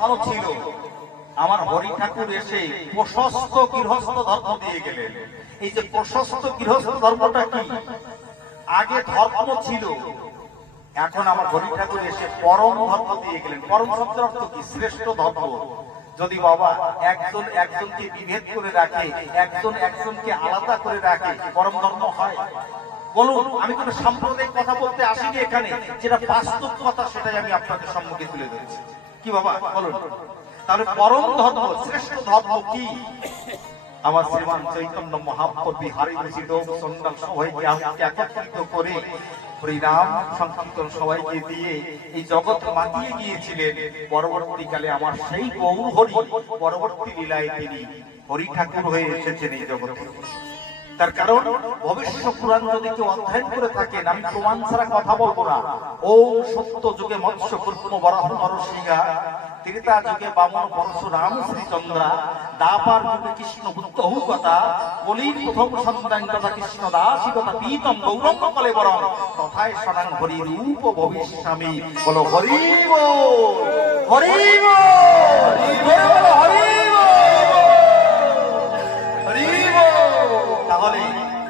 ভালো ছিল। আমার হরি ঠাকুর এসে প্রশস্ত গৃহস্থ ধর্ম দিয়ে গেলেন। এই যে প্রশস্ত গৃহস্থ ধর্মটা কি? আগে ধর্ম ছিল, এখন আমার হরি ঠাকুর এসে পরম ধর্ম দিয়ে গেলেন। পরম শব্দের অর্থ কি? শ্রেষ্ঠ ধর্ম। যদি বাবা একজন একজনকে বিভেদ করে রাখে, একজন একজনকে আলাদা করে রাখে, পরম ধর্ম হয়? বলুন, আমি কোনো সাম্প্রদায়িক কথা বলতে আসিনি এখানে, যেটা বাস্তব কথা সেটাই আমি আপনাদের সম্মুখে তুলে ধরেছি। কি বাবা বলুন, তাহলে পরম ধর্ম, শ্রেষ্ঠ ধর্ম কি? আমার শ্রীমান চৈতন্য মহাপ্রভু বিহারী মিছিল সন্তান সবাইকে একত্রিত করে হরিনাম সংকীর্তন সবাইকে দিয়ে এই জগৎ মাতিয়ে গিয়েছিলেন। পরবর্তীকালে আমার সেই গৌর হরি পরবর্তী লীলায় তিনি হরি ঠাকুর হয়ে এসেছেন এই জগতে। তার কারণ ভবিষ্য পুরাণ যদি কেউ অধ্যয়ন করে থাকেন, আমি প্রমাণ ছাড়া কথা বলবো না। ওম সত্য যুগে মৎস্য কুর্ম বরাহ নরসিংহা, ত্রেতা যুগে বামন পরশুরাম শ্রীচন্দ্রা, দাপার যুগে কৃষ্ণ বুদ্ধ কথা, কলির প্রথম সন্তান তথা কৃষ্ণ দাসী তথা পীতম গৌরঙ্গ কলে বরং তথায় সনাং হরি রূপ ভবিষ্যামি। বলো হরি বল, হরি বল, হরি বল। তাহলে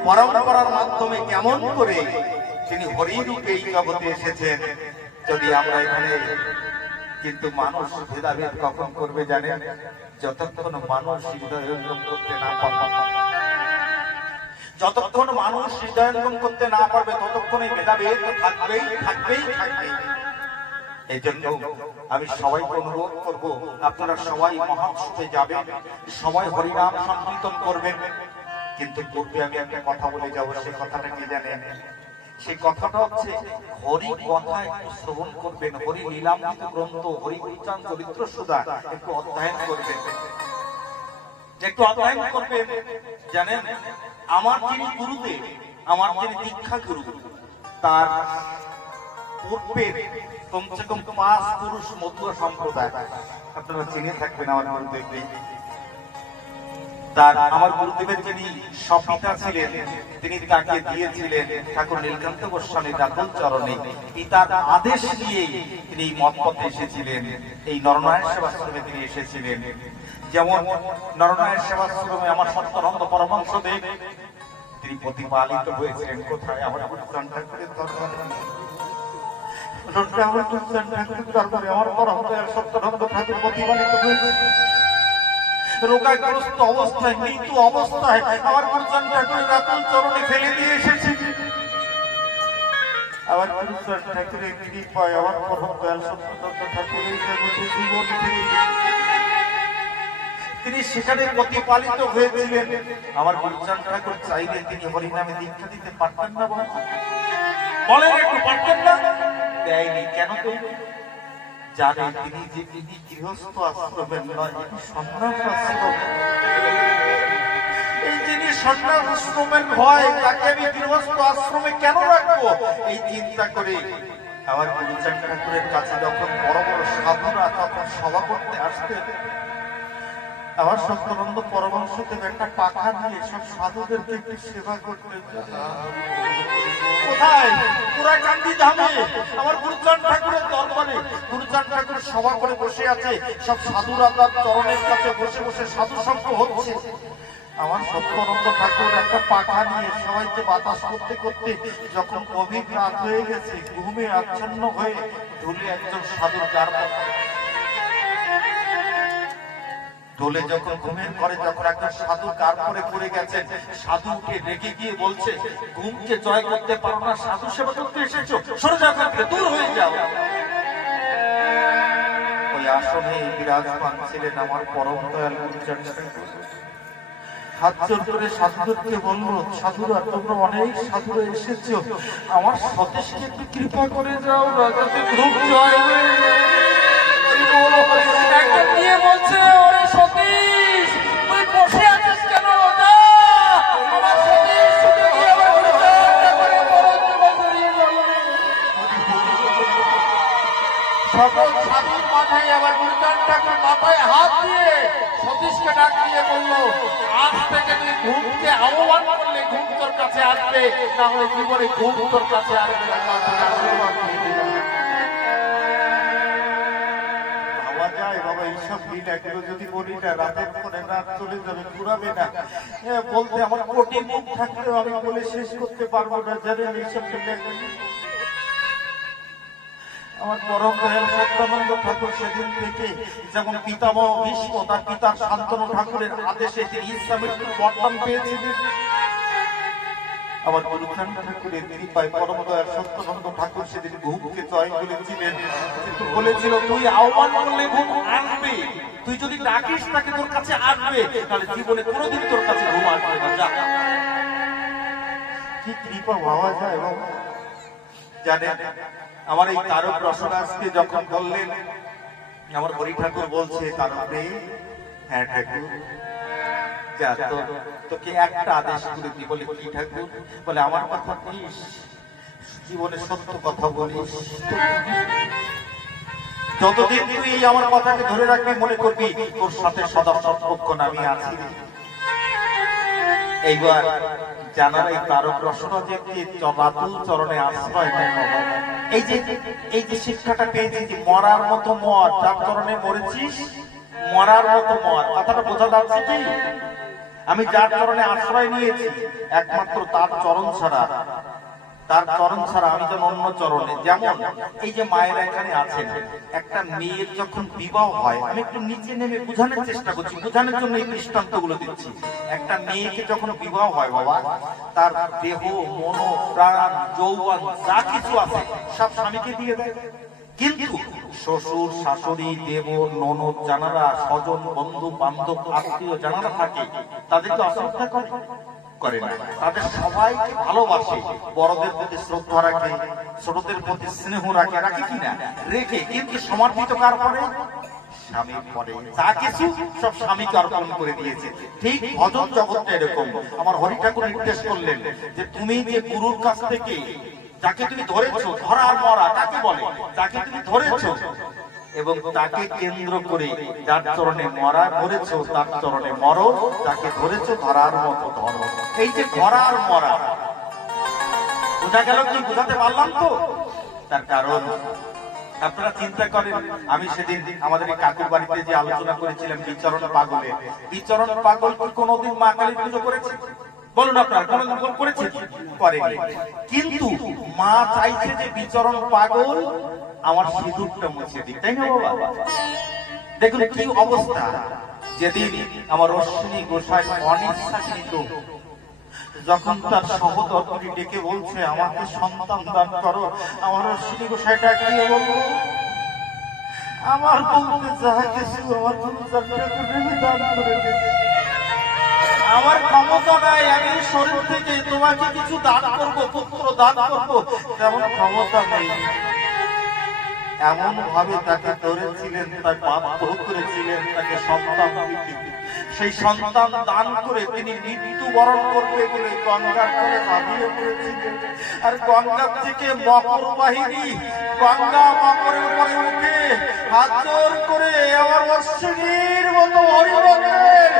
পরম্পরার মাধ্যমে কেমন করে তিনি হরি রূপে এই জগতে এসেছেন? যদি আমরা এখানে, কিন্তু মানুষ ভেদাভেদ কখন করবে জানেন? যতক্ষণ মানুষ হৃদয়ঙ্গম করতে না পারবে, যতক্ষণ মানুষ হৃদয়ঙ্গম করতে না পারবে ততক্ষণ এই ভেদাভেদ থাকবেই থাকবেই থাকবেই। এই জন্য আমি সবাইকে অনুরোধ করব, আপনারা সবাই মহোৎসবে যাবেন, সবাই হরিনাম সংকীর্তন করবেন। কিন্তু পূর্বে আমি একটা কথা বলে যাবো, সেই কথাটা কি জানেন? সেই কথাটা হচ্ছে হরি কথা একটু শ্রবণ করবেন, হরি লীলামৃত গ্রন্থ, হরি গুরুচান চরিত্র সুধা একটু অধ্যয়ন করবেন, একটু অধ্যয়ন করবেন। জানেন, আমার যিনি গুরুদেব, আমার যিনি দীক্ষা গুরু, তার পূর্বের কমসে কম 5 পুরুষ মতুয়া সম্প্রদায়, আপনারা চিনে থাকবেন আমার গুরুদেবকে। তার আমার গুরুদেবের যিনি সপিতা ছিলেন, তিনি তাকে দিয়েছিলেন ঠাকুর নীলকান্ত গোস্বামী দাতুল চরণে। পিতার আদেশ নিয়ে তিনি মত পথে এসেছিলেন, এই নরনারায়ণ সেবাশ্রমে তিনি এসেছিলেন। যেমন নরনারায়ণ সেবাশ্রমে আমার সত্যানন্দ পরমহংসদেব তিনি প্রতিপালিত হয়েছিলেন। কোথায়? আমার গুরুচান ঠাকুরের দরবারে। আমার গুরুচান ঠাকুরের দরবারে আমার পরমদয়াল সত্যানন্দ ঠাকুর প্রতিপালিত হয়েছে। রোগাগ্রস্ত অবস্থায়, মৃত্যু অবস্থায় আমার গুরুচান ঠাকুরের দাতুল চরণে ফেলে দিয়ে এসেছে। আমার গুরুচান ঠাকুরের কৃপায় আমার পরমদয়াল সত্যানন্দ ঠাকুরের জীবন তিনি সেখানে প্রতিপালিত হয়েছিলেন। আমার গুরুচান ঠাকুর চাইলে তিনি হরিনামে দীক্ষা দিতে পারতেন না? বলেন একটু, পারতেন না? দেয়নি। কেন? তো জানে তিনি যে তিনি গৃহস্থ আশ্রমের নয়, সন্ন্যাস আশ্রম। এই যিনি সন্ন্যাস আশ্রমের ভয়, তাকে আমি গৃহস্থ আশ্রমে কেন রাখবো? এই চিন্তা করে আমার গুরুচান ঠাকুরের কাছে যখন বড় বড় সাধুরা তখন সভা করতে আসতেন, আমার সত্যানন্দ পরমহংসদেব একটা পাখা নিয়ে সব সাধুদেরকে একটু সেবা করতেন। কোথায়? পুরাকান্দি ধামে আমার গুরুচান ঠাকুরের দরবারে। গুরুচান ঠাকুর সভা করে বসে আছে, সব সাধুরা তার চরণের কাছে বসে বসে সাধু সঙ্গ হচ্ছে। আমার সত্যানন্দ ঠাকুর একটা পাখা নিয়ে সবাইকে বাতাস করতে করতে যখন গভীর রাত হয়ে গেছে, ঘুমে আচ্ছন্ন হয়ে ঢুলে একজন সাধুর গার ঢোলে যখন ঘুমের ঘরে যখন একটা সাধু কার পরে পড়ে গেছেন, সাধুকে রেগে গিয়ে বলছে, ঘুমকে জয় করতে পারো না, সাধু সেবা করতে এসেছো, সরে যাও, দূর হয়ে যাও। ওই আসনে বিরাজমান ছিলেন আমার পরম দয়াল গুরুচান ঠাকুর। হাত জোর করে সাধুদেরকে বললো, সাধুরা তোমরা অনেক সাধুরা এসেছো, আমার সতীশকে একটু কৃপা করে যাও, রাজাতে ঘুম জয় হয়ে বলছে, ওরে সতীশ তুই বসে আছিস কেন? আমার সতীশ সকল সাধুর মাথায় আবার গুরুচান ঠাকুর মাথায় হাত দিয়ে সতীশকে ডাক দিয়ে বললো, আজ থেকে তুই ঘুমকে আহ্বান করলে ঘুম তোর কাছে আসবে, না হলে জীবনে ঘুম তোর কাছে আসবে না। আশীর্বাদ দিয়ে দিলাম। বাবা এইসব লীলাগুলো যদি বলি না রাতের পরে রাত চলে যাবে, ঘুরাবে না। বলতে আমার কোটি মুখ থাকলেও আমি বলে শেষ করতে পারবো না। জানেন এইসব লীলাগুলো আমার পরম দয়াল সত্যানন্দ ঠাকুর সেদিন থেকে যেমন পিতামহ ভীষ্ম তার পিতার শান্তনু ঠাকুরের আদেশে তিনি ইসলামের বর্তমান পেয়েছিলেন, আমার গুরুচান ঠাকুরের কৃপায় পরম দয়াল সত্যানন্দ ঠাকুর সেদিন ঘুমকে জয় করেছিলেন। কিন্তু বলেছিল তুই আহ্বান করলে ঘুম আসবে, তুই যদি ডাকিস তাকে তোর কাছে আসবে, তাহলে জীবনে কোনোদিন তোর কাছে ঘুম আসবে না। যা, কি কৃপা ভাবা যায় বাবা। জানেন আমার এই তারক রসরাজকে যখন বললেন, আমার হরি ঠাকুর বলছে তারকে, হ্যাঁ ঠাকুর যা, তোকে একটা আদেশ করে দি। বলে কি ঠাকুর? বলে আমার কথা বলিস, জীবনে সত্য কথা বলিস, যতদিন তুই এই আমার কথাকে ধরে রাখবি মনে করবি তোর সাথে সদা সর্বক্ষণ আমি আছি। এইবার জানার এই তারক রসরাজের রাতুল চরণে আশ্রয় নেয়। এই যে শিক্ষাটা পেয়েছি যে মরার মতো মর, যার চরণে মরেছিস মরার মতো মর, কথাটা বোঝা যাচ্ছে কি? আমি যার চরণে আশ্রয় নিয়েছি একমাত্র তার চরণ ছাড়া, তার চরণ ছাড়া আমি যেন অন্য চরণে। যেমন এই যে মায়েরা এখানে আছেন, একটা মেয়ের যখন বিবাহ হয়, আমি একটু নিচে নেমে বোঝানোর চেষ্টা করছি, বোঝানোর জন্য এই দৃষ্টান্ত গুলো দিচ্ছি। একটা মেয়েকে যখন বিবাহ হয় বাবা, তার দেহ মন প্রাণ যৌবন যা কিছু আছে সব স্বামীকে দিয়ে দেয়। কিন্তু শ্বশুর শাশুড়ি দেব ননদ জানারা স্বজন বন্ধু বান্ধব আত্মীয় জানারা থাকে, তাদেরকে অশ্রদ্ধা করে না, তাদের সবাইকে ভালোবাসে, বড়দের প্রতি শ্রদ্ধা রাখে, ছোটদের প্রতি স্নেহ রাখে, রাখে কিনা রেখে, কিন্তু সমর্পিত কার করে? স্বামীর পরে। যা কিছু সব স্বামীকে অর্পণ করে দিয়েছে। ঠিক ভজন জগৎটা এরকম। আমার হরি ঠাকুর নির্দেশ করলেন যে তুমি যে গুরুর কাছ থেকে যাকে তুমি ধরেছো, ধরা আর মরা কাকে বলে? যাকে তুমি ধরেছো এবং তাকে কেন্দ্র করে যার চরণে মরা ধরেছো তার চরণে মরো, যাকে ধরেছো ধরার মতো ধরো। এই যে ধরার মরা বোঝা গেল কি? বোঝাতে পারলাম তো? তার কারণ আপনারা চিন্তা করেন, আমি সেদিন আমাদের এই কাকুর বাড়িতে যে আলোচনা করেছিলাম বিচরণ পাগলে, বিচরণ পাগল কি কোনোদিন মা কালীর পুজো করেছে? বলুন আপনারা কোনোদিন করেছে? করেনি। কিন্তু মা চাইছে যে বিচরণ পাগল আমার সিঁদুরটা মুছে দিক, তাই না বাবা? দেখুন কি অবস্থা। যেদিন আমার অশ্বিনী গোসাই অনিচ্ছাকৃত যখন তার সহধর্মী ডেকে বলছে আমাকে সন্তান দান করো, আমার অশ্বিনী গোসাইটা গিয়ে বলবো আমার বলতে যা কিছু আমার দান করে দিয়েছে, আমার ক্ষমতা নাই আমি শরীর থেকে তোমাকে কিছু দান করবো, পুত্র দান করবো, তেমন ক্ষমতা নেই। এমন ভাবে তাকে ধরেছিলেন, তার বাধ্য করেছিলেন তাকে সন্তান দিতে। সেই সন্তান দান করে তিনি মৃত্যুবরণ করবে বলে গঙ্গার জলে ঝাঁপিয়ে পড়েছিলেন। আর গঙ্গার থেকে মকর বাহিনী গঙ্গা মকরের উপরে উঠে হাত জোর করে আমার অশ্বিনীর মতো হরিভক্তের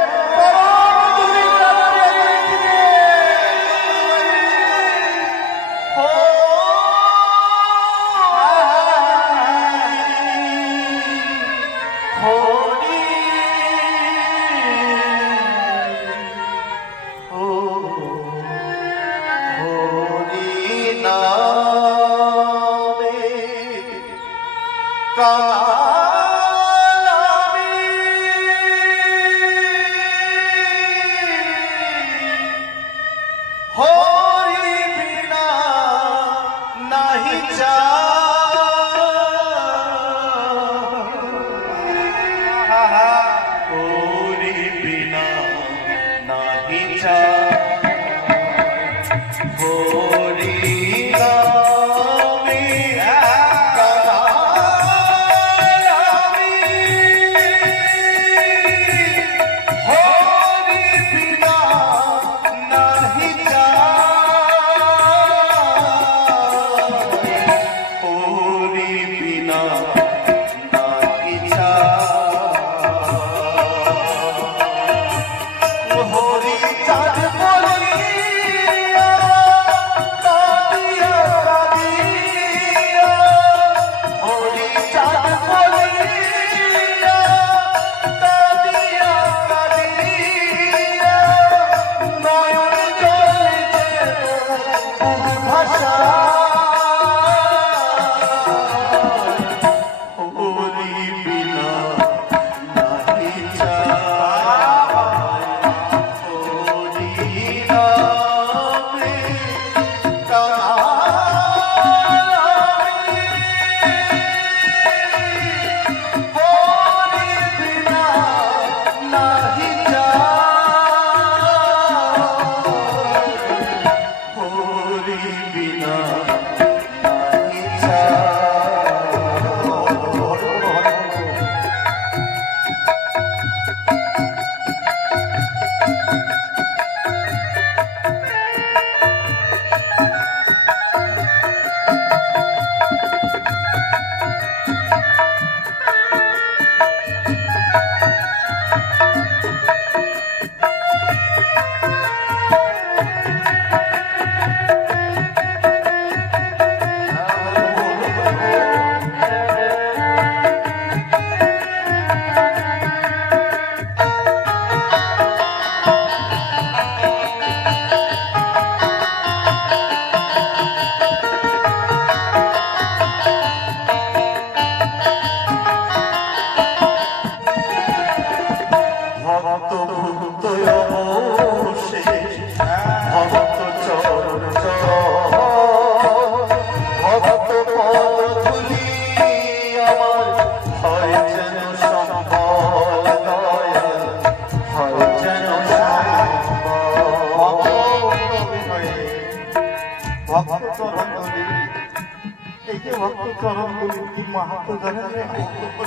চরণ বলি কি মাহাত্ম জানেন?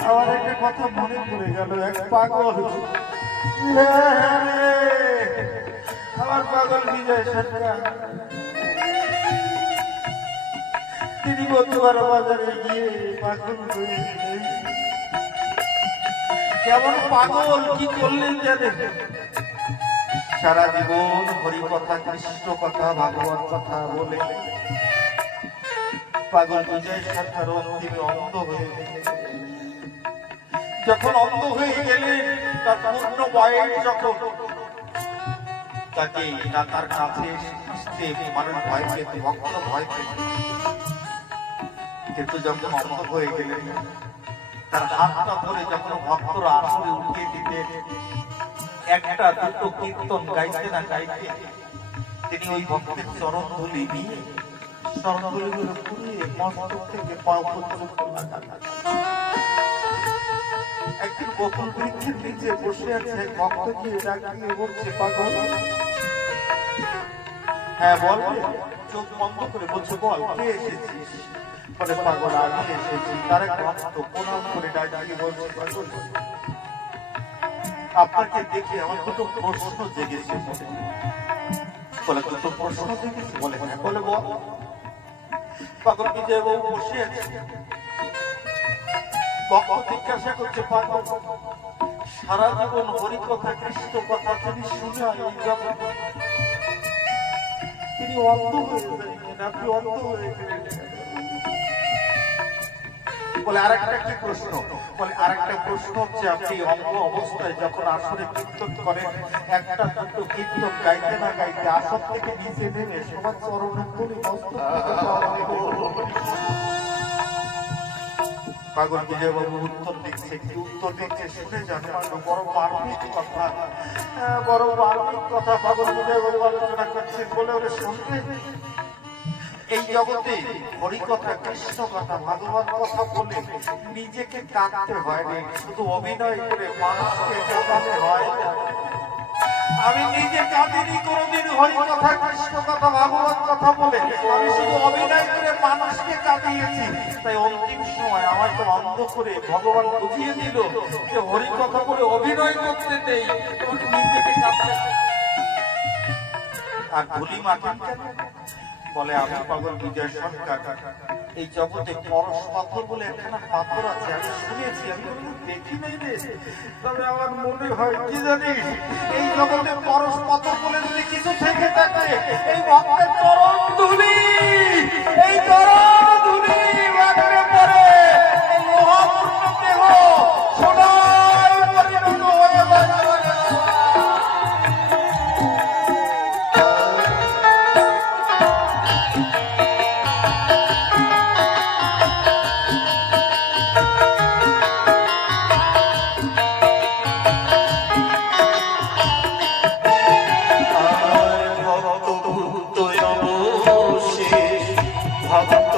আমার একটা কথা মনে পড়ে গেল, এক পাগল আমার পাগল বিজয় সরকার, তিনি বন্ধুবার বাজারে গিয়ে পাগল হয়ে গেলেন। কেমন পাগল, কি করলেন জানেন? সারা জীবন হরি কথা, কৃষ্ণ কথা, ভাগবত কথা বলে পাগল বিজয় সরকার অন্তিমে অন্ধ হয়ে গেলেন। যখন অন্ধ হয়ে গেলেন, তার পূর্ণ বয়স যখন, তাকে তার কাছে আসতে মানুষ ভয় পেত, ভক্ত ভয় পেত। কিন্তু যখন অন্ধ হয়ে গেলেন, তার হাতটা ধরে যখন ভক্তরা আসরে উঠিয়ে দিতেন, একটা দুটো কীর্তন গাইতে না গাইতে তিনি ওই ভক্তের চরণ ধুলি নিয়ে চরণ ধুলিগুলো পুড়িয়ে মস্তক থেকে পা পর্যন্ত লাগালেন। একদিন বকুল বৃক্ষের নিচে বসে আছে এক ভক্তকে ডাকিয়ে বলছে, পাগল। হ্যাঁ বল। চোখ বন্ধ করে বলছে, বল কে এসেছিস? বলে, পাগল আমি এসেছি। তার এক ভক্ত প্রণাম করে ডাকিয়ে বলছে, পাগল আপনাকে দেখে আমার দুটো প্রশ্ন জেগেছে। বলে, দুটো প্রশ্ন জেগেছে? বলে হ্যাঁ। বলে বল। পাগল বিজয় বাবু বসে আছে, ভক্ত জিজ্ঞাসা করছে, পাগল সারা জীবন হরি কথা, কৃষ্ণ কথা তিনি শুনে এই জগতে তিনি অন্ধ হয়ে গেলেন, আপনি অন্ধ হয়ে গেলেন। বলে আরেকটা কি প্রশ্ন? বলে আরেকটা প্রশ্ন হচ্ছে, আপনি অন্ধ অবস্থায় যখন আসরে কীর্তন করেন, একটা দুটো কীর্তন গাইতে না গাইতে আসর থেকে নিচে নেমে সবার চরণে ধরে পাগল বিজয় বাবু উত্তর দিচ্ছে। কি উত্তর দিচ্ছে শুনে যান। বড় মার্মিক কথা, বড় মার্মিক কথা পাগল বিজয় বাবু আলোচনা করছেন। বলে ওরে শুনতে, এই জগতে হরি কথা, কৃষ্ণ কথা, ভাগবত কথা বলে নিজেকে কাঁদতে হয় না, শুধু অভিনয় করে মানুষকে কাঁদাতে হয়। আমি নিজে কাঁদিনি কোনোদিন হরি কথা, কৃষ্ণ কথা, ভাগবত কথা বলে, আমি শুধু অভিনয় করে মানুষকে কাঁদিয়েছি। তাই অন্তিম সময় আমার তো অন্ধ করে ভগবান বুঝিয়ে দিল যে হরি কথা বলে অভিনয় করতে নেই, নিজেকে কাঁদতে। আর ধুলি মাটি কেন? বলে আমি পাগল বিজয় সরকার, এই জগতে পরশ পাথর বলে একখানা পাথর আছে, আমি শুনেছি, আমি দেখি নাই রে, তবে আমার মনে হয় কি জানিস, এই জগতে পরশ পাথর বলে যদি কিছু থেকে থাকে, এই ভক্তের চরণ ধুলি, এই চরণ ধুলি মাটিতে পড়ে এই লোহাপূর্ণ দেহ সোনায় পরিণত হয়ে যায়। ভক্ত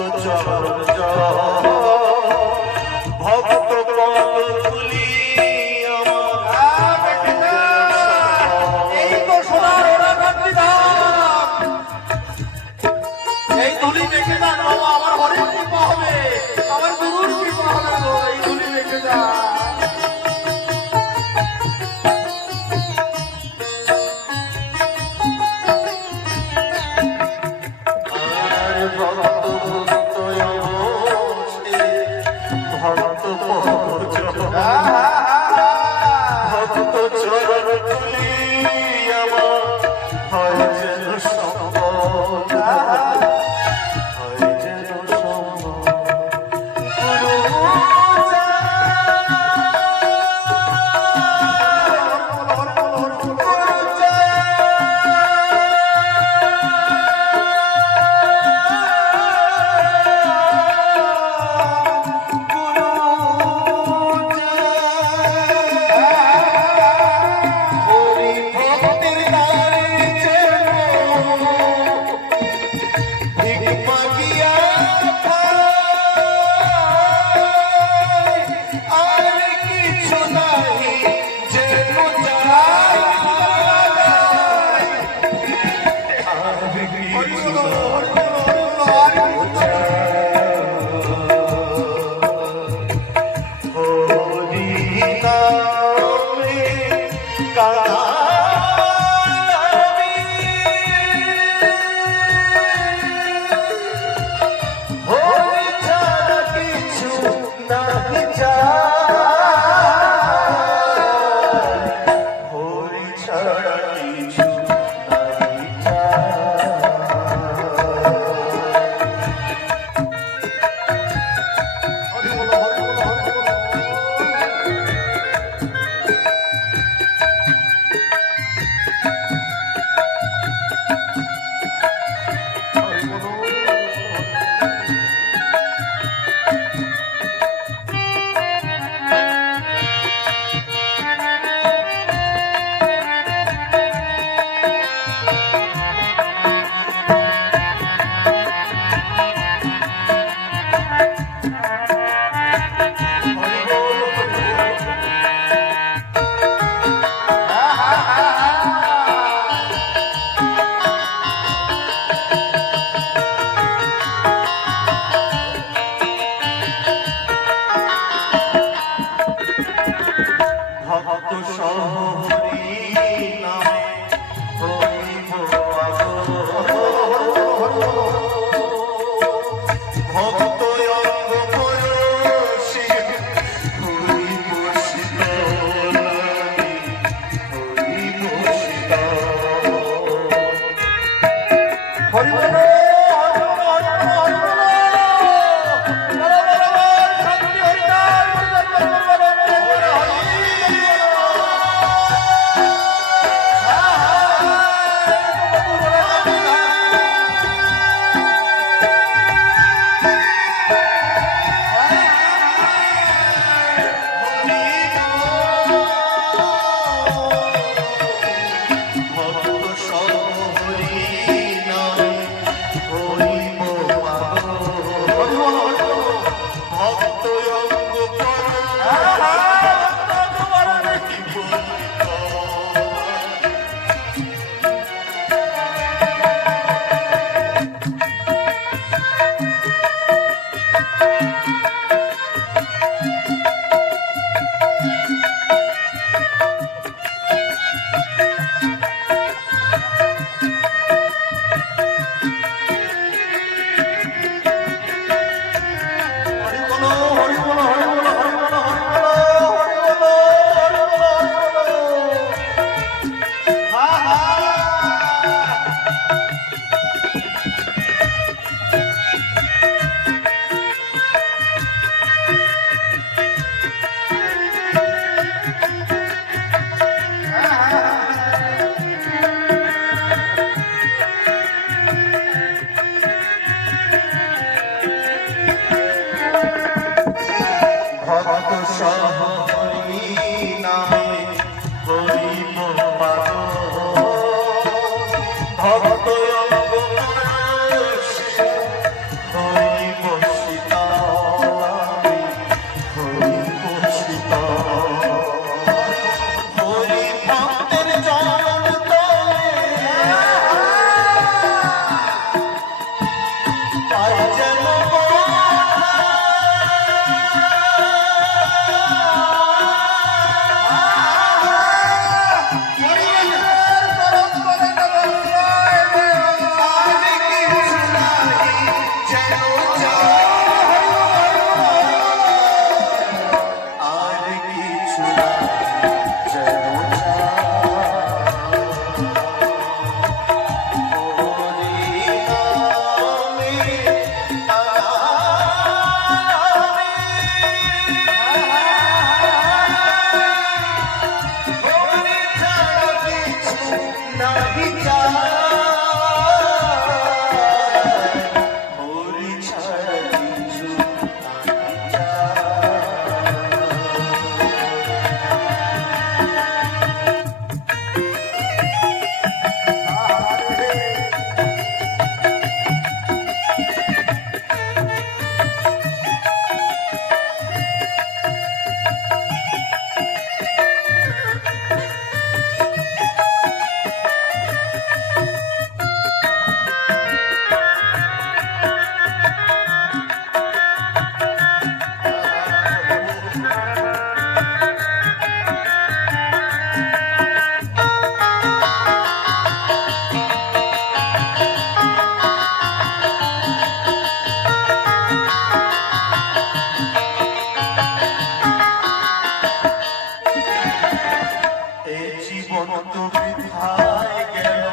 জীবন তো বৃথায় গেল,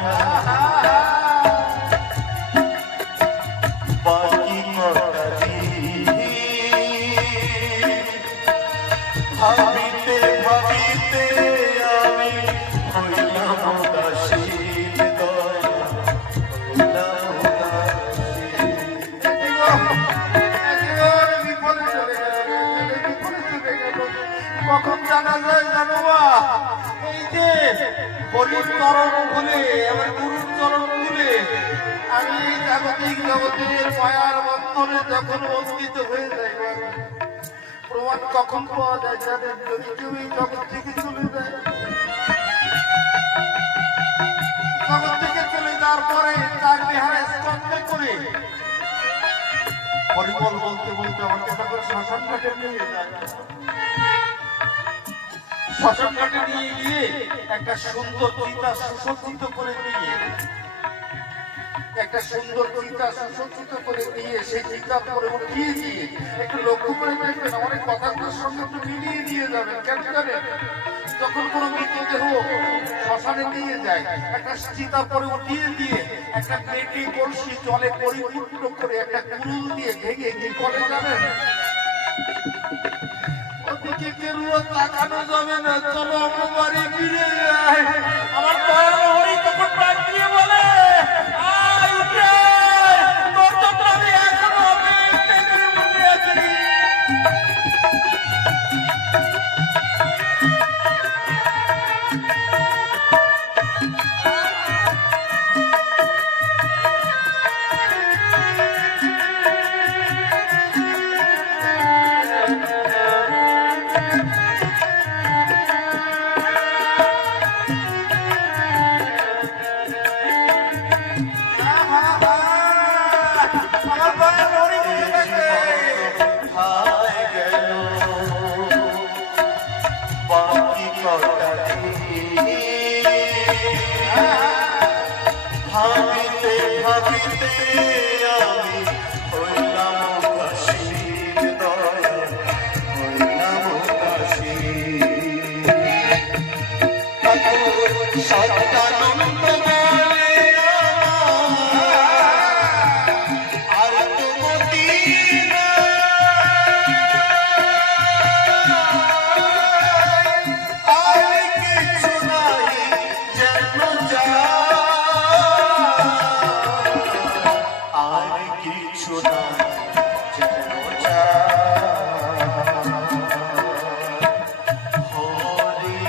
বাকি কটা দিন ভাবিতে ভাবিতে আমি হইলাম উদাসীন, হইলাম কখন জানা যায় জানো মা, এই যে হরির চরণ ভুলে আমার গুরুর চরণ ভুলে আমি এই জাগতিক জগতের মায়ার বন্ধনে যখন বঞ্চিত হয়ে যাই, প্রমাণ কখন পাওয়া যায় জানেন? যদি কেউ এই জগৎ থেকে চলে যায়, জগৎ থেকে চলে যাওয়ার পরে তার বিহারে স্কন্ধে করে হরিবল বলতে বলতে আমার কথা করে শ্মশান ঘাটে নিয়ে যায়। শ্মশান ঘাটে নিয়ে গিয়ে একটা সুন্দর চিতা সুসজ্জিত করে দিয়ে, একটা সুন্দর চিতা সুসজ্জিত করে দিয়ে সেই চিতা পরে উঠিয়ে দিয়ে একটু লক্ষ্য করে দেখবেন, আমার এই কথাগুলোর সঙ্গে একটু মিলিয়ে দিয়ে যাবেন। কেন জানেন? যখন কোনো মৃতদেহ শ্মশানে নিয়ে যায়, একটা চিতার পরে উঠিয়ে দিয়ে একটা পেটি কলসি জলে পরিপূর্ণ করে একটা কুরুল দিয়ে ভেঙে কি করে জানেন? ওদিকে কেরুয়া তাকানো যাবে না, চলো আমার বাড়ি ফিরে যায়। আমার দয়াল হরি তখন ডাক দিয়ে বলে, আয় উঠে আয়, তোর জন্য আমি এখনো পেটের মধ্যে আছি। ভাবিতে ভাবিতে আমি হইলাম উদাসীন, হইলাম উদাসীন। সত্যানন্দ বলে আর তো মতি আর কিছু নাই যেন যা, আর কিছু নাই যেন যা। হরি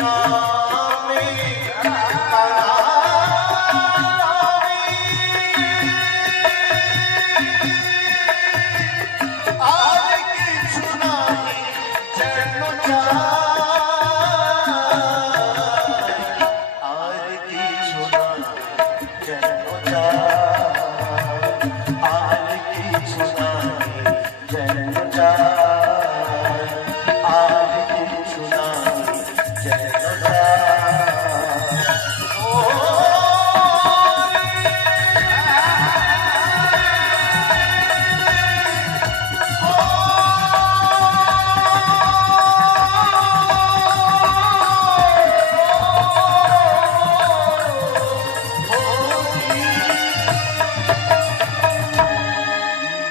নামে আর কিছু নাই যেন যা, আর কিছু নাই যেন যা, আর কিছু নাই যেন যা, আর কিছু নাই যেন যা।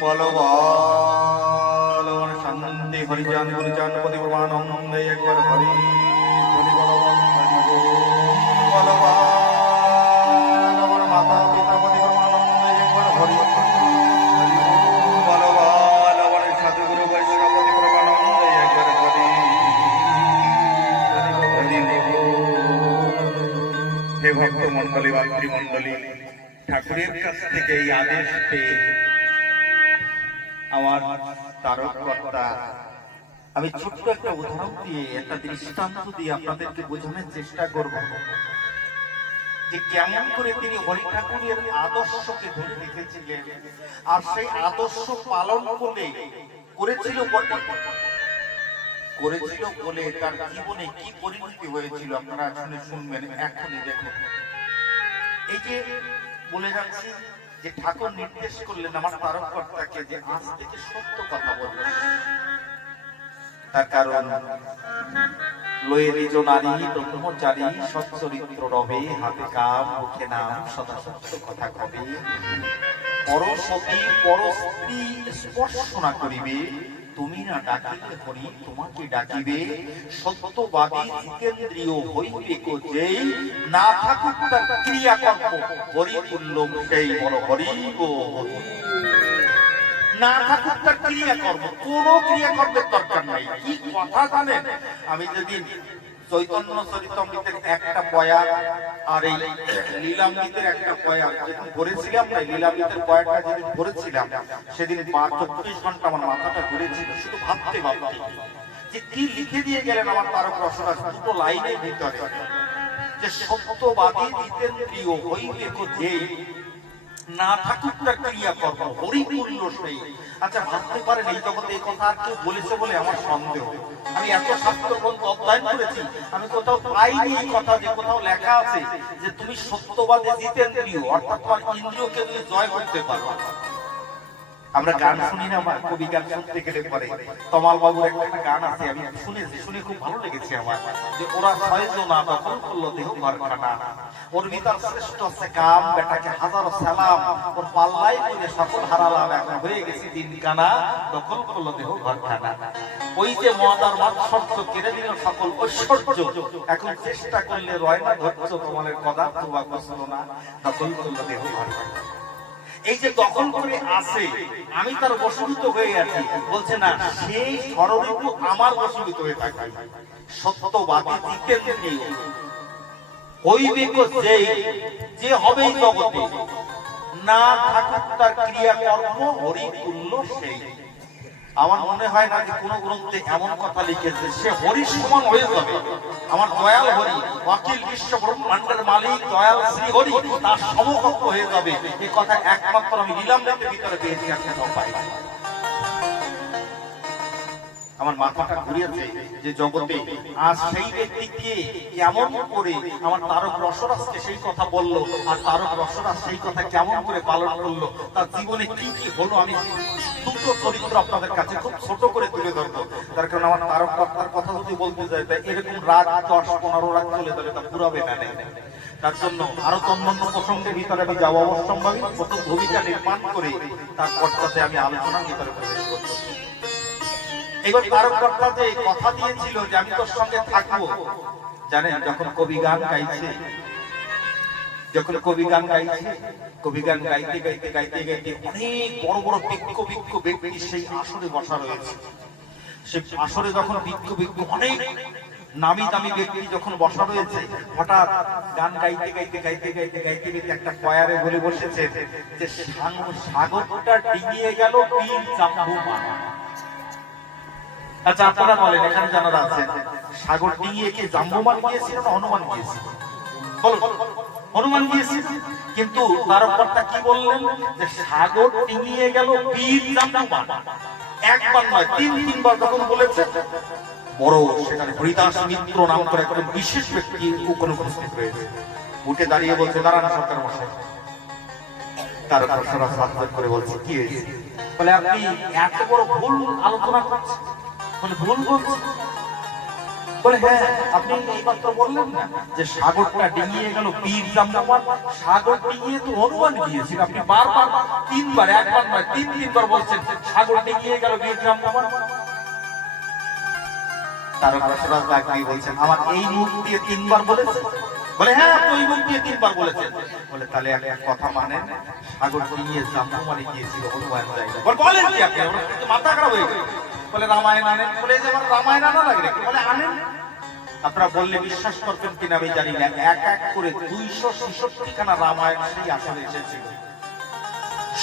বলো বল শান্তি হরিজান হরিজান পতি প্রমানন্দ একবার হরি হরি বল বল বল মাতা পিতা পতি প্রমানন্দ একবার হরি বল বল সাধুগুরু বৈষ্ণব পতি প্রমানন্দ একবার হরি হরি হে ভক্ত মন্ডলী মাতৃমন্ডলী, ঠাকুরের কাছ থেকে এই আদেশ পেয়ে আমার তারককর্তা, আমি ছোট্ট একটা উদাহরণ দিয়ে একটা দৃষ্টান্ত দিয়ে আপনাদেরকে বোঝানোর চেষ্টা করব যে কেমন করে তিনি হরি ঠাকুরের আদর্শকে ধরে রেখেছিলেন আর সেই আদর্শ পালন করেছিল বলে তার জীবনে কি পরিণতি হয়েছিল আপনারা আসলে শুনবেন। এখনই দেখুন, এই যে বলে যাচ্ছি যে ঠাকুর নির্দেশ করলেন আমার তারককর্তাকে যে আজ থেকে সত্য কথা বলবেন। তার কারণ লয়ে নিজ নারী ব্রহ্মচারী সচ্চরিত্র রবে, হাতে কাম মুখে নাম সদা সত্য কথা কবে। পরসতী পরস্ত্রী স্পর্শ না করিবে, তুমি না ডাকিলে হরি তোমাকে ডাকিবে। সত্যবাদী জিতেন্দ্রিয় হইবে কো যেই, না থাকুক তার ক্রিয়াকর্ম হরিতুল্য সেই বড় হরি গো হরি। না থাকুক তার ক্রিয়াকর্ম, কোনো ক্রিয়াকর্মের দরকার নাই। কি কথা জানেন, আমি যেদিন চৈতন্য চরিতামৃতের একটা পয়া আর এই লীলামৃতের একটা পয়া যেদিন পড়েছিলাম না, লীলামৃতের পয়াটা যেদিন পড়েছিলাম সেদিন 24 ঘন্টা আমার মাথাটা ঘুরেছিল শুধু ভাবতে ভাবতে যে কি লিখে দিয়ে গেলেন আমার তারক রসরাজ দুটো লাইনের ভিতরে, যে সত্যবাদী জিতেন্দ্রিয় হইবে কো যেই, না থাকুক তার ক্রিয়াকর্ম হরিতুল্য সেই। আচ্ছা ভাবতে পারেন এই জগতে এই কথা আর কেউ বলেছে বলে আমার সন্দেহ। আমি এত শাস্ত্র গ্রন্থ অধ্যয়ন করেছি, আমি কোথাও পাইনি এই কথা যে কোথাও লেখা আছে যে তুমি সত্যবাদী জিতেন্দ্রিয়, অর্থাৎ তোমার ইন্দ্রিয়কে তুমি জয় করতে পারো। আমরা গান শুনি না, আমার কবি গান শুনতে গেলে পরে তমাল বাবুর একটা গান আছে, আমি শুনেছি, শুনে খুব ভালো লেগেছে আমার, যে ওরা ছয়জনা দখল করলো দেহ ঘরখানা, ওর ভিতর শ্রেষ্ঠ আছে কাম, বেটাকে হাজারো সালাম, ওর পাল্লাই করে সকল হারালাম, এখন হয়ে গেছে দিন কানা, দখল করলো দেহ ঘরখানা। ওই যে মদার মাৎসর্য কেড়ে দিল সকল ঐশ্বর্য, এখন চেষ্টা করলে রয় না ধৈর্য, তোমাদের পদার্থ বা বসলো না, দখল করলো দেহ ঘরখানা। এই যে দখল করে আছে, আমি তার বশীভূত হয়ে আছি, বলছে না সেই ষড়ঋতু আমার বশীভূত হয়ে থাকে। সত্যবাদী জিতেন্দ্রিয় হইবে কো যেই, যে হবে জগতে, না থাকুক তার ক্রিয়াকর্ম হরিতুল্য সেই। আমার মনে হয় না যে কোন গ্রন্থে এমন কথা লিখেছে সে হরির সমান হয়ে যাবে। আমার দয়াল হরি, অখিল বিশ্ব ব্রহ্মাণ্ডের মালিক দয়াল শ্রী হরি তার সমকক্ষ হয়ে যাবে, এই কথা একমাত্র আমি লীলামৃতের ভিতরে পেয়েছি, আর কোথাও পাই। আমার মাথাটা ঘুরিয়েছে যে জগতে আজ সেই ব্যক্তিকে কেমন করে আমার তারক রসরাজকে সেই কথা বললো, আর তারক রসরাজ সেই কথা কেমন করে পালন করলো, তার জীবনে কি কি হলো, আমি দুটো চরিত্র আপনাদের কাছে খুব ছোট করে তুলে ধরবো। তার কারণ আমার তারক কর্তার কথা যদি বলতে যায় তাই এরকম রাত 10-15 রাত চলে যাবে, তা পুরাবে না। তার জন্য আরো অন্যান্য প্রসঙ্গের ভিতরে আমি যাবো অবশ্যম্ভাবী, প্রথম ভূমিকা নির্মাণ করে তারপর তাতে আমি আলোচনার ভিতরে প্রবেশ করবো। এবার তারক কর্তা যে কথা দিয়েছিল যে আমি তোর সঙ্গে থাকবো, জানেন যখন কবি গান গাইছে, কবি গান গাইতে গাইতে গাইতে গাইতে অনেক বড় বড় বিজ্ঞ ব্যক্তি সেই আসরে বসা রয়েছে। সে আসরে যখন বিজ্ঞ অনেক নামি দামি ব্যক্তি যখন বসা রয়েছে, হঠাৎ গান গাইতে গাইতে একটা কয়ারে বলে বসেছে যে সাগরটা ডিঙিয়ে গেল পীর জাম্বুমান। আচ্ছা আপনারা বলেন এখানে যারা আছেন, সাগর ডিঙিয়ে কি জাম্বুমান গিয়েছিল না হনুমান গিয়েছিল? বলুন, হনুমান গিয়েছিল। কিন্তু তারক কর্তা কি বললেন যে সাগর ডিঙিয়ে গেল পীর জাম্বুমান। একবার নয়, 3-3 বার যখন বলেছে, বড় সেখানে হরিদাস মিত্র নাম করে একজন বিশেষ ব্যক্তি ওখানে উপস্থিত হয়েছে, উঠে দাঁড়িয়ে বলছে দাঁড়ান সরকার মশাই। তারক রসরাজ হাত করে বলছে কি হয়েছে? বলে আপনি এত বড় ভুল আলোচনা করছেন, বলে ভুল বলছেন? বলে হ্যাঁ, আপনি এইমাত্র বললেন না যে সাগরটা ডিঙিয়ে গেল পীর জাম্বুমান, সাগর ডিঙিয়ে তো হনুমান গিয়েছিল। আপনি বারবার 3 বার, একবার নয় 3-3 বার বলছেন সাগর ডিঙিয়ে গেল পীর জাম্বুমান। তারক রসরাজ ডাক দিয়ে বলছেন আমার এই মুখ দিয়ে 3 বার বলেছেন? বলে হ্যাঁ, আপনি ওই মুখ দিয়ে 3 বার বলেছেন। বলে তাহলে একটা কথা মানেন, সাগর ডিঙিয়ে জাম্বুমানে গিয়েছিল, হনুমান যায়নি। বলেন কি আপনি? মাথা খারাপ হয়ে গেল। বলে রামায়ণ আনেন। বলে যে আমার রামায়ণ আনা লাগবে। বলে আনেন। আপনারা বললে বিশ্বাস করবেন কিনা আমি জানি না, এক এক করে 266 খানা রামায়ণ সেই আসলে এসেছিল।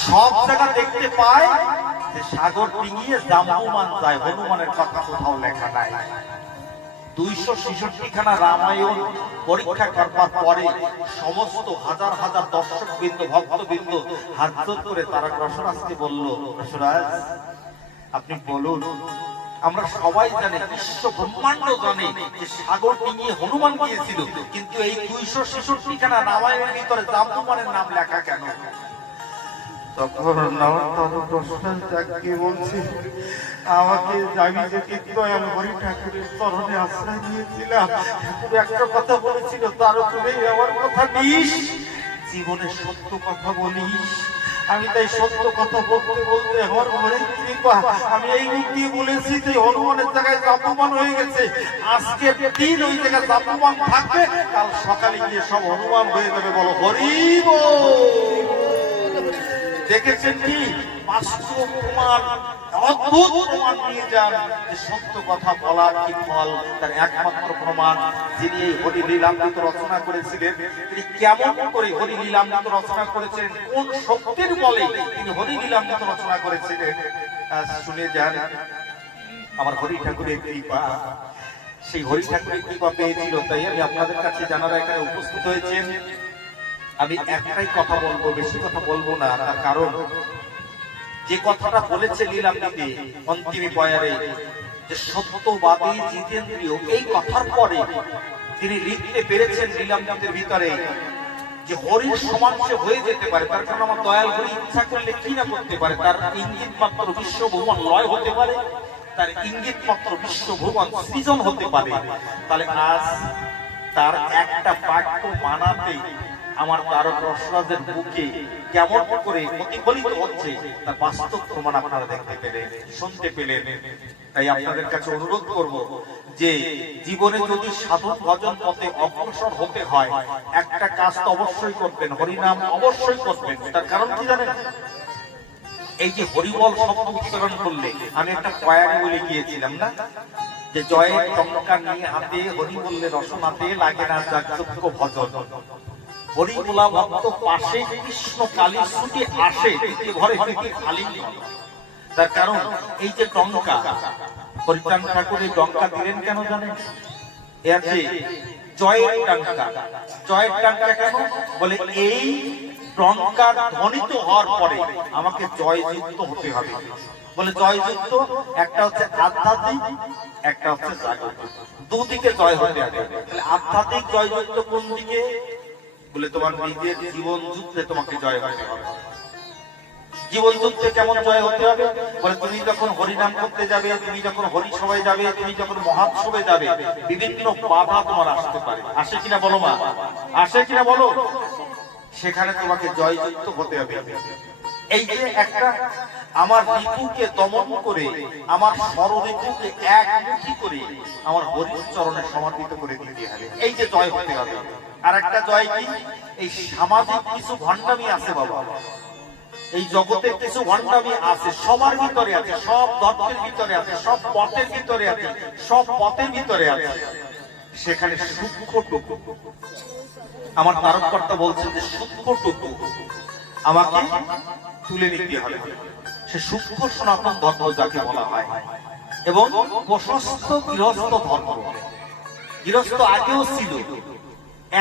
সব জায়গা দেখতে পায় যে সাগর ডিঙিয়ে জাম্বুমান যায়, হনুমানের কথা কোথাও লেখা নাই। 266 খানা রামায়ণ পরীক্ষা করবার পরে সমস্ত হাজার হাজার দর্শক বৃন্দ, ভক্তবৃন্দ হাত জোড় করে তারক রসরাজকে বলল, রসরাজ আপনি বলুন, আমরা সবাই জানি, বিশ্ব ব্রহ্মাণ্ড জানে যে সাগর ডিঙিয়ে হনুমান গিয়েছিল, কিন্তু এই 266 খানা রামায়ণের ভিতরে জাম্বুমানের নাম লেখা কেন? তখন আমার তারকরসার যাকে বলছি, আমাকে যাবি যে কিন্তু আমি হরি ঠাকুরের চরণে আশ্রয় নিয়েছিলাম। ঠাকুর একটা কথা বলেছিল, তার উপরে আমার কথা নিস, জীবনে সত্য কথা বলিস। আমি তাই সত্য কথা বলতে বলতে আমার ঘরে কৃপা, আমি এই মুখ দিয়ে বলেছি যে হনুমানের জায়গায় জাপমান হয়ে গেছে। আজকে দিন ওই জায়গায় জাপমান থাকবে, কাল সকালে গিয়ে সব হনুমান হয়ে যাবে। বলো হরি বল। দেখেছেন কি বাস্তব প্রমাণ, অদ্ভুত প্রমাণ নিয়ে যান যে সত্য কথা বলার কি ফল। তার একমাত্র প্রমাণ যিনি এই হরি লীলামৃত রচনা করেছিলেন, তিনি কেমন করে হরি লীলামৃত রচনা করেছেন, কোন শক্তির বলে তিনি হরি লীলামৃত রচনা করেছিলেন, শুনে যান। আমার হরি ঠাকুরের কৃপা, সেই হরি ঠাকুরের কৃপা পেয়েছিল, তাই আমি আপনাদের কাছে জানার এখানে উপস্থিত হয়েছেন। আমি একটাই কথা বলবো, বেশি কথা বলবো না। তার কারণ যে কথাটা বলেছে লীলামৃতে অন্তিম বয়ারে, যে সত্যবাদী জিতেন্দ্রীয়, এই কথার পরে তিনি লিখতে পেরেছেন লীলামৃতের ভিতরে যে হরির সমান সে হয়ে যেতে পারে। তার কারণ আমার দয়াল হরি ইচ্ছা করলে কি না করতে পারে। তার ইঙ্গিত মাত্র বিশ্ব ভুবন লয় হতে পারে, তার ইঙ্গিত মাত্র বিশ্ব ভুবন সৃজন হতে পারে। তাহলে আজ তার একটা বাক্য মানাতে আমার তারক রসরাজের বুকে কেমন করে প্রতিফলিত হচ্ছে তার বাস্তব প্রমাণ আপনারা দেখতে পেলেন, শুনতে পেলেন। তাই আপনাদের কাছে অনুরোধ করব যে জীবনে যদি সাধন ভজন পথে অগ্রসর হতে হয়, একটা কাজ তো অবশ্যই করবেন, হরিনাম অবশ্যই করবেন। তার কারণ কি জানেন? এই যে হরিবল শব্দ উচ্চারণ করলে, আমি একটা কয়ারে বলে গিয়েছিলাম না যে জয়ের টঙ্কা নিয়ে হাতে হরি বললে রসনাতে লাগে না যাগযজ্ঞ ভজন। হরিবোলা ভক্ত পাশে কৃষ্ণ কালীর ছুটি আসে, ঘরে খালি। তার কারণ এই যে টঙ্কা, হরিচাঁদ ঠাকুর এই টঙ্কা দিলেন কেন জানেন? এ আছে জয়ের টঙ্কা। জয়ের টঙ্কা কেন বলে? এই টঙ্কা ধ্বনিত হওয়ার পরে আমাকে জয়যুক্ত হতে হবে। বলে জয়যুক্ত একটা হচ্ছে আধ্যাত্মিক, একটা হচ্ছে জাগতিক, দুদিকে জয় হতে হবে। তাহলে আধ্যাত্মিক জয়যুক্ত কোন দিকে? বলে তোমার নিজের জীবন যুদ্ধে তোমাকে জয় হতে হবে। জীবন যুদ্ধে কেমন জয় হতে হবে? বলে তুমি যখন হরিনাম করতে যাবে, তুমি যখন হরি সভায় যাবে, তুমি যখন মহাৎসবে যাবে, বিভিন্ন বাধা তোমার আসতে পারে। আসে কিনা বলো মা? আসে কিনা বলো? সেখানে তোমাকে জয়যুক্ত হতে হবে। এই যে একটা আমার ঋতুকে দমন করে, আমার ষড়ঋতুকে একমুখী করে আমার হরির চরণে সমর্পিত করে দিতে হবে, এই যে জয় হতে হবে। আর একটা জয় কি? এই সামাজিক কিছু ভণ্ডামি আছে বাবা, এই জগতে কিছু ভণ্ডামি আছে, সবার ভিতরে আছে, সব ধর্মের ভিতরে আছে, সব পথের ভিতরে আছে, সব পথের ভিতরে আছে। সেখানে সূক্ষ্মটুকু আমার তারককর্তা বলছেন যে সূক্ষ্মটুকু আমাকে তুলে নিতে হবে। সে সূক্ষ্ম সনাতন ধর্ম যাকে বলা হয়, এবং প্রশস্ত গৃহস্থ ধর্ম। গৃহস্থ আগেও ছিল,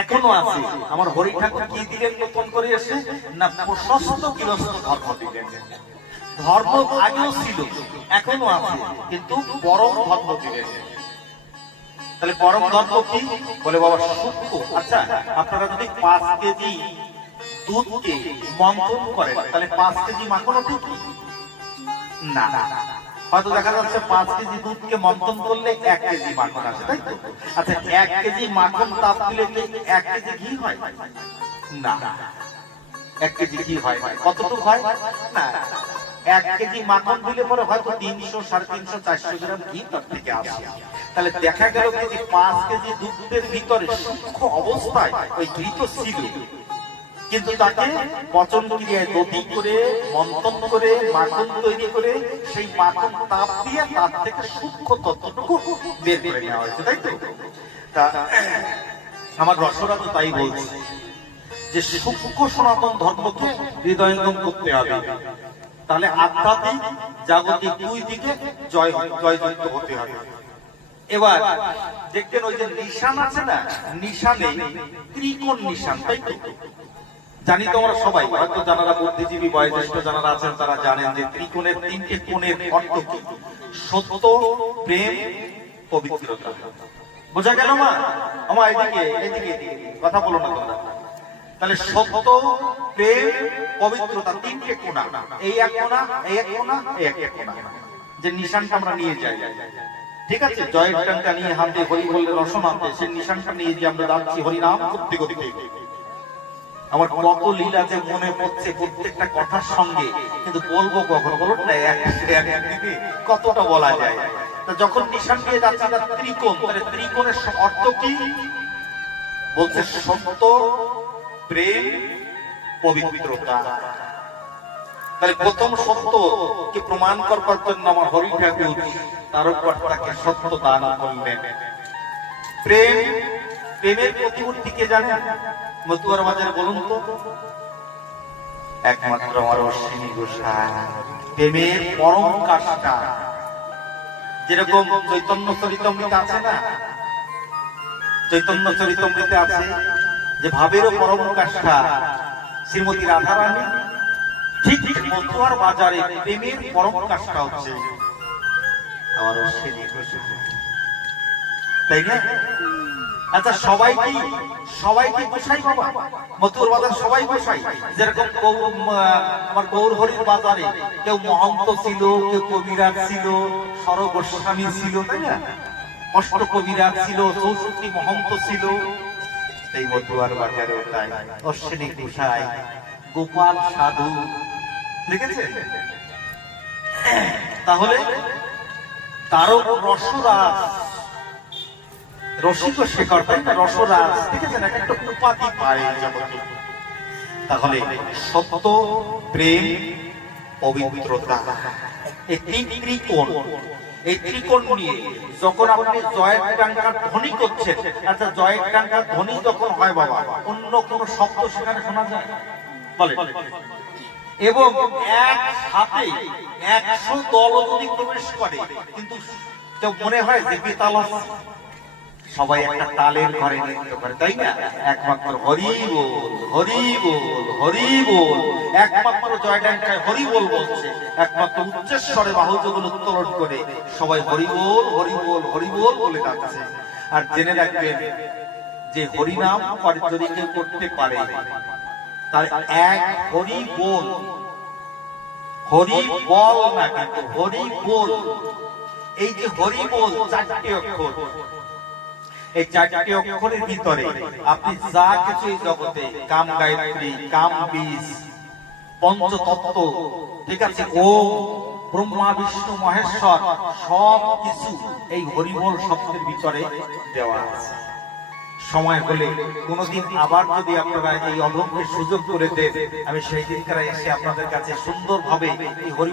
এখনো আছে। আমার হরি ঠাকুর কি দিলেন নতুন করে এসে? না, প্রশস্ত গৃহস্থ ধর্ম দিলেন। ধর্ম আগেও ছিল, এখনো আছে, কিন্তু পরম ধর্ম দিলেন। তাহলে পরম ধর্ম কি? বলে বাবা সূক্ষ্ম। আচ্ছা, আপনারা যদি 5 কেজি দুধকে মন্থন করেন, তাহলে 5 কেজি মাখন ওঠে কি? না, হয়তো দেখা যাচ্ছে 5 কেজি দুধকে মন্থন করলে 1 কেজি মাখন আসে, তাই তো? আচ্ছা, 1 কেজি মাখন তাপ দিলে কি 1 কেজি ঘি হয়? না, 1 কেজি ঘি হয় না। কতটুকু হয়? না, 1 কেজি মাখন দিলে পরে হয়তো 300, 350, 400 গ্রাম ঘি তার থেকে আসে। তাহলে দেখা গেল যে 5 কেজি দুধের ভিতরে সূক্ষ্ম অবস্থায় ওই ঘি তো ছিল, কিন্তু তাকে পচন ক্রিয়ায় দধি করে, মন্থন করে, মাখন তৈরি করে, সেই মাখন তাপ দিয়ে তার থেকে সূক্ষ্ম তত্ত্বটুকু বের করে নেওয়া হয়েছে, তাই তো? তা আমার রসরা তো তাই বলছে যে সূক্ষ্ম সনাতন ধর্মকে হৃদয়ঙ্গম করতে হবে। তাহলে আধ্যাত্মিক জাগতিক দুই দিকে জয়যুক্ত হতে হবে। এবার দেখতেন ওই যে নিশান আছে না, নিশানে ত্রিকোণ নিশান, তাই তো? জানি তো আমরা সবাই, হয়তো যারা বুদ্ধিজীবী বয়োজ্যেষ্ঠ যারা আছেন তারা জানেন যে ত্রিকোণের 3টে কোণের অর্থ কি? সত্য, প্রেম, পবিত্রতা। বোঝা গেল মা? আমার এদিকে কথা বলো না তোমরা। তাহলে সত্য, প্রেম, পবিত্রতা তিনটে কোণা, এই এক কোণা, এই এক কোণা, এই এক কোণা, যে নিশানটা আমরা নিয়ে যাই। ঠিক আছে, জয়ের টানটা নিয়ে হাতে হরি বললে রসনাতে, সেই নিশানটা নিয়ে যে আমরা যাচ্ছি হরিনাম করতে করতে। আমার কত লীলা যে মনে পড়ছে প্রত্যেকটা কথার সঙ্গে, কিন্তু বলবো কখন বলুন না, কতটা বলা যায়। তা যখন নিশান নিয়ে যাচ্ছি ত্রিকোণ, তাহলে ত্রিকোণের অর্থ কি বলছে? সত্য, প্রেম, পবিত্রতা। তাহলে প্রথম সত্যকে প্রমাণ করবার জন্য আমার হরি ঠাকুর তারকর্তাকে সত্য দান করলেন। প্রেম, প্রেমের প্রতিমূর্তি কে জানেন? মতুয়ার বাজারে বলুন তো। একমাত্র আমার অশ্বিনী গোসাই। প্রেমের পরম কাষ্টা, যেরকম চৈতন্য চরিতামৃতে আছে না, চৈতন্য চরিতামৃতে আছে যে ভাবেরও পরম কাষ্টা শ্রীমতী রাধারানী, ঠিক মতুয়ার বাজারে প্রেমের পরম কাষ্টা হচ্ছে আমার অশ্বিনী গোসাই, তাই না? আচ্ছা, সবাই কি গোসাই বাবা? মতুয়ার বাজার সবাই গোসাই। যেরকম আমার গৌর হরির বাজারে কেউ মহন্ত ছিল, কেউ কবিরাজ ছিল, সরগোস্বামী ছিল, তাই না? অষ্ট কবিরাজ ছিল, 64 মহন্ত ছিল। এই মতুয়ার বাজারেও তাই অশ্বিনী গোসাই, গোপাল সাধু, লিখেছে। তাহলে তারক রসরাজ, রসিক শেখর, তাই না? রসরাজ, ঠিক আছে না? একটা উপাধি পায় জগতে। তাহলে সত্য, প্রেম, পবিত্রতা, এই তিন ত্রিকোণ, এই ত্রিকোণ নিয়ে যখন আপনি জয়ের টাঙ্কা ধ্বনি করছেন, আচ্ছা জয়ের টাঙ্কা ধ্বনি যখন হয় বাবা, অন্য কোন শব্দ সেখানে শোনা যায়? বলে। এবং এক সাথে 100 দল যদি প্রবেশ করে, কিন্তু কেউ মনে হয় যে বেতাল, সবাই একটা তালের ঘরে নৃত্য করে, তাই না? একমাত্র হরি বল, হরি বল, হরি বল, একমাত্র জয়ডাঙ্কায় হরি বল বলছে, একমাত্র উচ্চস্বরে বাহুগুলো উত্তোলন করে সবাই হরি বল, হরি বল, হরি বল বলে ডাকছে। আর জেনে রাখবেন যে হরিনাম যদি কেউ করতে পারে, তার এক হরি বল, হরি বল না কিন্তু হরি বল। এই যে হরি বল 4টে অক্ষর, এই 4টে অক্ষরের ভিতরে আপনি যা কিছু এই জগতে, কাম গায়ত্রী, কাম বীজ, পঞ্চতত্ত্ব, ঠিক আছে, ওম, ব্রহ্মা, বিষ্ণু, মহেশ্বর, সব কিছু এই হরিবল শব্দের ভিতরে দেওয়া আছে। সময় হলে কোনদিন আবার যদি আপনারা এই অধমকে সুযোগ করে দেন, আমি সেই দিনকার এসে আপনাদের কাছে সুন্দরভাবে এই হরি